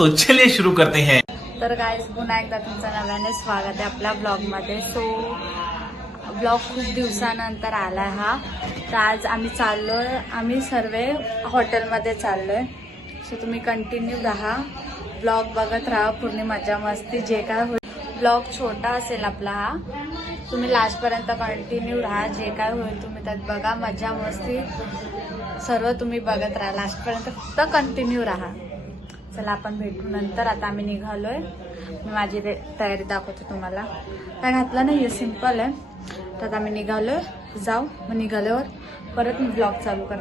तो चलिए शुरू करते हैं। तर गाइस पुन्हा एकदा तुमचं नव्याने स्वागत आहे आपल्या ब्लॉगमध्ये. सो ब्लॉग खूप दिवसानंतर आला हा. तर आज आम्ही सर्व हॉटेलमध्ये चाललोय. सो तुम्ही कंटिन्यू राहा, ब्लॉग बघत राहा, पूर्ण मजा मस्ती जे काय होईल. ब्लॉग छोटा असेल आपला हा, तुम्ही लास्टपर्यंत कंटिन्यू राहा. जे काय होईल तुम्ही त्यात बघा, मजा मस्ती सर्व तुम्ही बघत राहा. लास्टपर्यंत फक्त कंटिन्यू राहा. चला आपण भेटू नंतर. आता आम्ही निघालोय. मी माझी तयारी दाखवते तुम्हाला. काय घातलं नाही, हे सिम्पल आहे. तर आता आम्ही निघालोय, जाऊ. मग निघाल्यावर परत मी ब्लॉग चालू कर.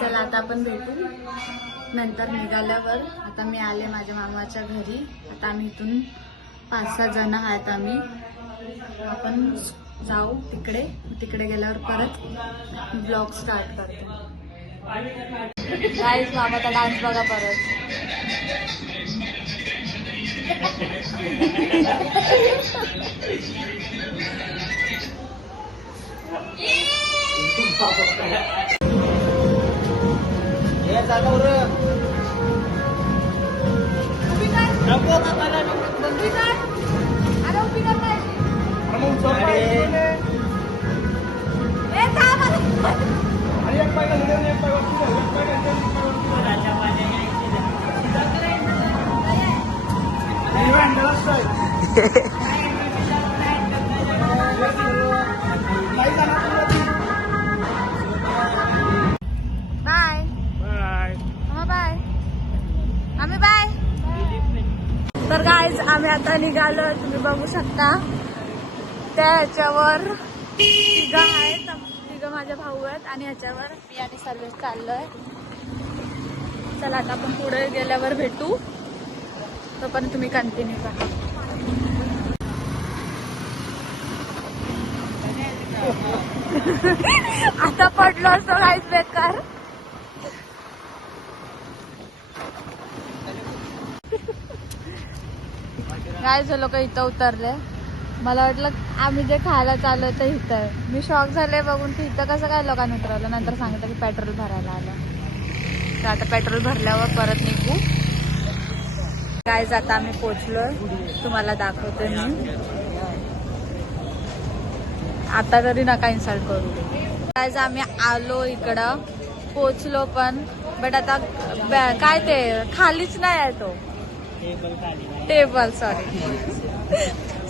चला आता आपण भेटू नंतर निघाल्यावर. आता मी आले माझ्या मामाच्या घरी. आता आम्ही इथून 5-6 जण आहेत. आपण जाऊ तिकडे गेल्यावर परत ब्लॉग स्टार्ट करते. गाईस मामाचा डान्स बघा परत. बाय. तर गाईज आम्ही आता निघालो. तुम्ही बघू शकता त्या ह्याच्यावर तिघं आहेत. तिघं माझे भाऊ आहेत आणि ह्याच्यावर मी आणि सर्वेश चाललोय. चला आता आपण पुढे गेल्यावर भेटू. तोपर्यंत तुम्ही कंटिन्यू करा. आता पडलो असतो काहीच बेकार. काय झालं का इथं उतरले. मला वाटलं आम्ही जे खायला चाललोय ते इथं आहे. मी शॉक झाले बघून की इथं कसं काय लोकांनी उतरवलं. नंतर सांगितलं की पेट्रोल भरायला आलं. तर आता पेट्रोल भरल्यावर परत निघू. काय आता आम्ही पोचलोय, तुम्हाला दाखवते मी. आता तरी नका इन्सल्ट करू. काय आम्ही आलो इकडं, पोचलो पण. बट आता काय ते खालीच नाही आहे तो टेबल.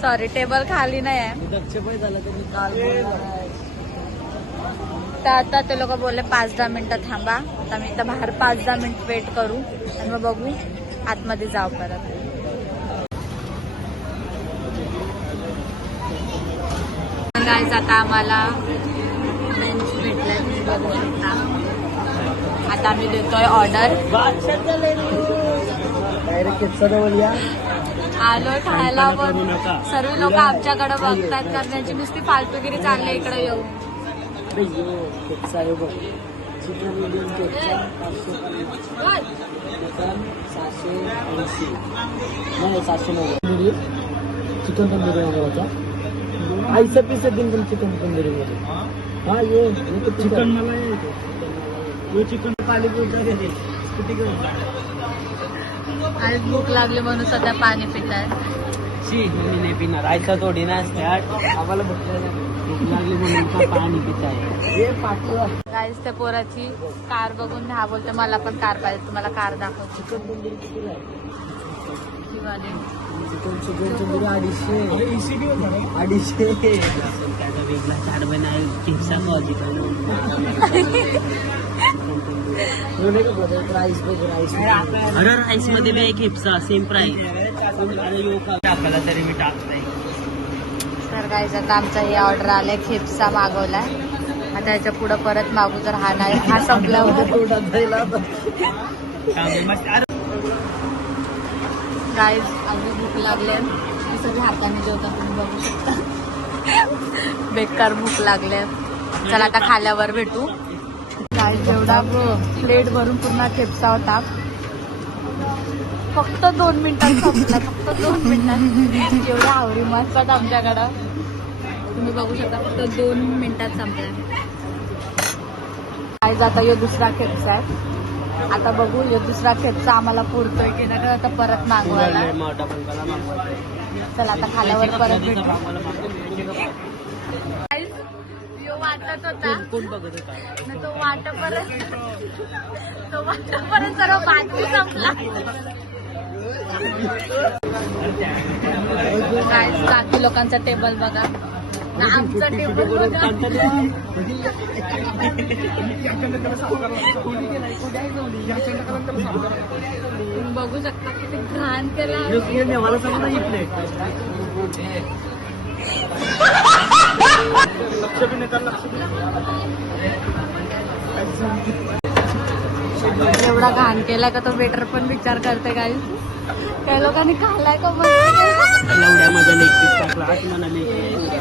सॉरी टेबल खाली नाही आहे. तर आता ते लोक बोलले 5-10 मिनिटं थांबा. आता मी इथं बाहेर 5-10 मिनिट वेट करू आणि मग बघू आतमध्ये जाऊ परत. गाईज आता आम्हाला बेंच भेटलाय, तुम्ही बघू शकता. आता आम्ही देतोय ऑर्डर. आलोय खायला पण सर्व लोक आमच्याकडे बघतात कारण त्यांची नुसती फालतूगिरी चालली इकडे येऊन. चिकन तंदुरी मागवायचा. आईचा पीस दिन पण चिकन तंदुरी मध्ये. हा ये चिकन मला ये चिकन पाणी आणि भूक लागली म्हणून सध्या पाणी पित आहे. मी नाही पिणार. आईचा थोडी ना आम्हाला भूक लागली म्हणून पाणी पित आहे. गाईस त्या पोराची कार बघून हा बोलतो मला पण कार पाहिजे. तुम्हाला कार दाखवतो. चिकन तंदुरी कितीला आहे? चिकन तंदुरी 250. त्याचा वेगळा चार बनाय खिपसा अरे राईस मध्ये बी एक हिप्सा सेम प्राइस टाकायला तरी मी टाकताय. तर गाईस आता आमचा हे ऑर्डर आलाय, खेपसा मागवलाय. आता याच्या पुढे परत मागू तर हा नाही, हा संपल्यावर. गाईस अगदी भूक लागले. मी सगळे हाताने जेवतात, तुम्ही बघू शकता. बेकार भूक लागले. चला आता खाल्यावर भेटू. गाईस जेवढा प्लेट भरून पूर्ण खेपसा होता फक्त 2 मिनिटात संपला. फक्त 2 मिनिटात. एवढ्या आवडी मस्तात आमच्याकडं. तुम्ही बघू शकता फक्त 2 मिनिटात संपला. गाईज आता यो दुसरा खेळचा आहे. आता बघू यो दुसरा खेळचा आम्हाला पुरतोय की नाही आता परत मागवायला. चला आता खाल्यावर परत भेटू. यो वाटत होता कोण बघत होता? न तो वाटपर्यंत सर्व बातमी संपला. गाईज बाकी लोकांचा टेबल बघा ना आमचा टेबल बघा. तुम्ही बघू शकता किती घाण केला. मला समजा ही प्लेट लक्ष बी नाही एवढा घाण केला का तो वेटर पण विचार करते काही काही लोकांनी खाल्लाय का मग माझा लेग पीस टाकला असं म्हणाले.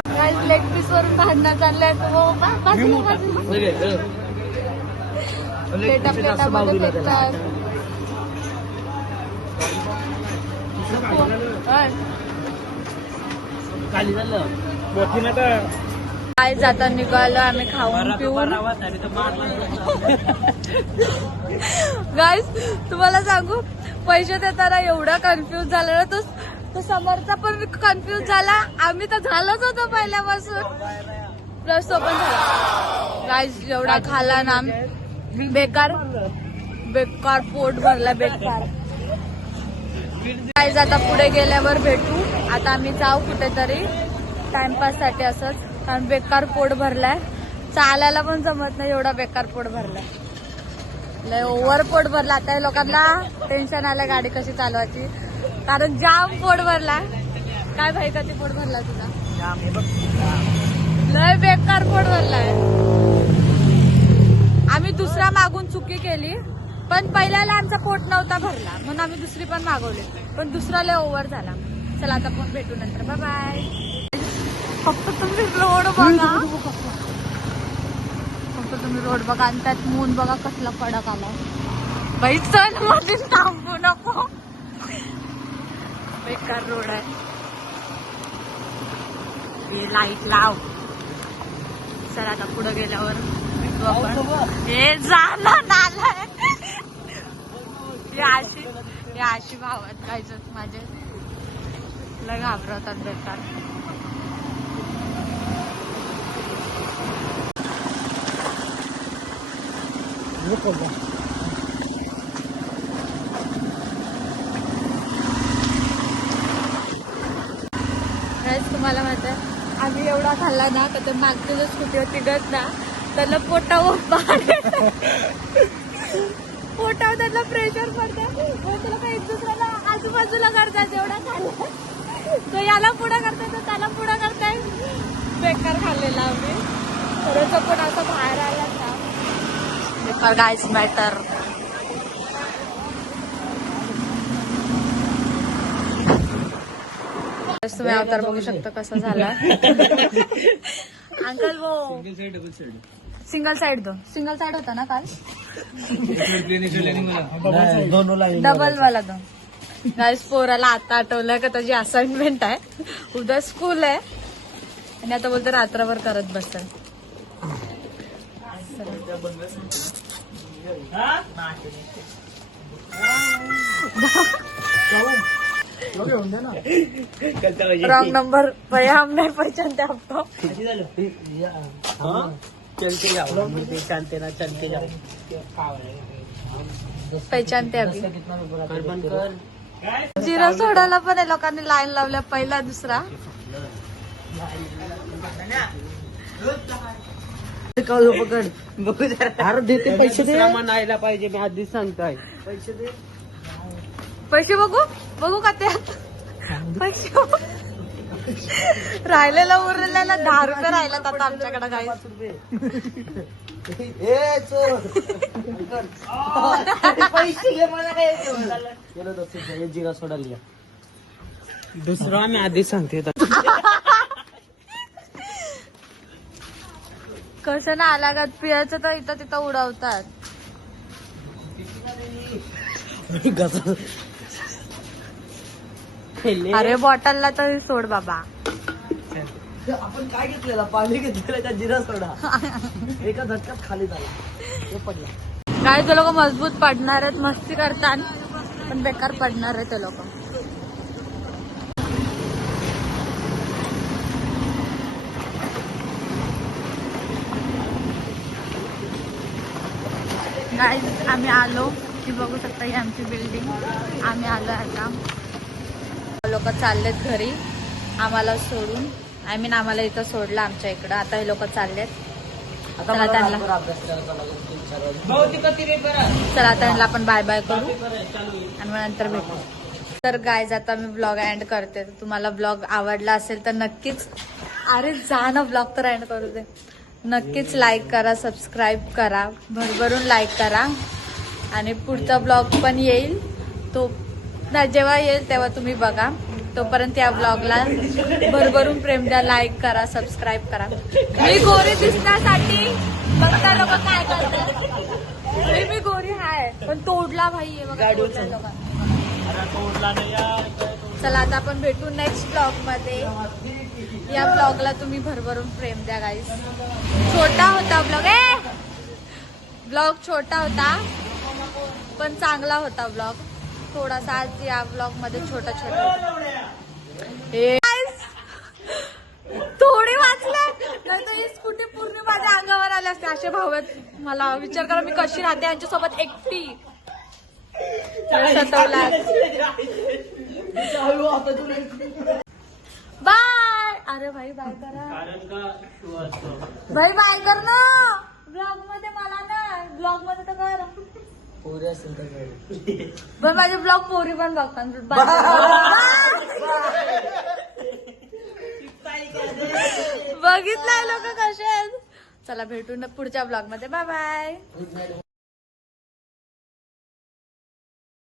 काही लेग पीस वरून भांडणं चाललंय प्लेटा प्लेटामध्ये फेकतात. खाली झालं मोठी ना तर काय जाता निघालो आम्ही खाऊन पिऊन. गाईस तुम्हाला सांगू पैसे देताना एवढा कन्फ्युज झाला ना तो समोरचा पण कन्फ्युज झाला. आम्ही तर झालोच होतो पहिल्यापासून प्लस तो पण झाला. गाईस एवढा खाला ना बेकार बेकार पोट भरला बेकार. गाईस आता पुढे गेल्यावर भेटू. आता आम्ही जाऊ कुठेतरी टाइमपास साठी असंच कारण बेकार पोट भरलाय. चालायला पण जमत नाही एवढा बेकार पोट भरलाय. लय ओव्हर पोट भरला. आता या लोकांना टेन्शन आलं गाडी कशी चालवायची कारण जाम पोट भरला. काय भाई कधी पोट भरला तुला? लय बेकार पोट भरलाय. आम्ही दुसरा मागून चुकी केली पण पहिल्याला आमचा पोट नव्हता भरला म्हणून आम्ही दुसरी पण मागवली पण दुसरा लय ओव्हर झाला. चला आता पण भेटू नंतर. Bye bye. फक्त तुम्ही रोड बघा. फक्त तुम्ही रोड बघा आणि त्यात मून बघा कसला कडक आला. बाई चल मध्ये थांबू नको. बेकार रोड आहे. हे लाईट लाव. चला आता पुढे गेल्यावर भेटू आपण. हे झालं नालाय. हे अशी भावात जायचं माझे लय घाबरवतात बेकार. तुम्हाला माहित आहे आम्ही एवढा खाल्ला ना तर ते मागची जो स्कूटी होती गत ना त्याला पोटावर पोटावर त्याला प्रेशर पडतं. तुला काही दुसऱ्याला आजूबाजूला करतात एवढा खाल्ला. तो याला पुढं करताय तो त्याला पुढं करताय. बेकार खाल्लेला आम्ही. थोडंसं पण असं बाहेर आला ना बेकार. गाईस मॅटर तुम्ही अवतार बघू शकता कसा झाला. अंकल वो सिंगल साइड दो. सिंगल साइड होता ना काल. डबल वाला दो. गाईस पोराला आता आठवलं का त्याची असाइनमेंट आहे उद्या स्कूल आहे आणि आता बोलतो रात्रभर करत बसतात. रॉन्ग नंबर भाई हम नहीं पहचानते आपको. चलते जाओ पहचानते ना चलते जाओ. पहचानते अभी. जिरा सोडायला पण आहे लोकांनी लाईन लावल्या. पहिला दुसरा पकड. अरे देते पैसे दे. म्हणायला पाहिजे मी आधीच सांगताय. पैसे दे. पैसे बघू बघू का त्यात पैसे राहिलेला उरलेला 10 रुपये राहिलात आता आमच्याकडे. काय पैसे घे मला काय जिरा सोडायला. दुसरा मी आधीच सांगते. कसं ना आला का पियाचं तर इथं तिथं उडवतात. अरे बॉटलला तर सोड बाबा. आपण काय घेतलेला पाणी घेतलेला का जिरा सोडा एका झटक्यात खाली झाला तो पडला. काय ते लोक मजबूत पडणार आहेत, मस्ती करतात पण बेकार पडणार आहे ते लोक. गाईज आम्ही आलो की बघू शकता ही आमची बिल्डिंग. आम्ही आलो आता, लोक चाललेत घरी आम्हाला सोडून. आय मीन आम्हाला इथं सोडलं आमच्या इकडं. आता हे लोक चाललेत. चला त्यांना आपण बाय बाय करू आणि मग नंतर भेटू. तर गाईज आता मी ब्लॉग एंड करते. तर तुम्हाला ब्लॉग आवडला असेल तर नक्कीच, अरे जा ना ब्लॉग तर एंड करू दे. नक्कीच लाईक करा, सबस्क्राईब करा, भरभरून लाईक करा. आणि पुढचा ब्लॉग पण येईल, तो जेव्हा येईल तेव्हा तुम्ही बघा. तोपर्यंत या ब्लॉगला भरभरून प्रेम द्या, लाईक करा, सबस्क्राईब करा. मी गोरी दिसण्यासाठी बघता लोक काय करतात. मी गोरी आहे पण तोडला भाई आहे बघा तोडला लोकांना. चला आता आपण भेटू नेक्स्ट ब्लॉग मध्ये. या ब्लॉगला तुम्ही भरभरून प्रेम द्या गाईस. छोटा होता ब्लॉग छोटा होता पण चांगला होता ब्लॉग. थोडासा आज या ब्लॉग मध्ये छोटा थोडी वाचले नाही तर ही स्कूटी पूर्ण माझ्या अंगावर आले असते. असे भाऊ आहेत. मला विचार करा मी कशी राहते यांच्यासोबत एकटी. बाय. अरे भाई बाय करा भाई, बाय कर ना. ब्लॉग मध्ये मला ना, ब्लॉग मध्ये तर कर. पोरी असेल तर पण माझे ब्लॉग पोरी पण बघतात. बघितलंय लोक कसे आहेत. चला भेटू ना पुढच्या ब्लॉग मध्ये. Bye bye.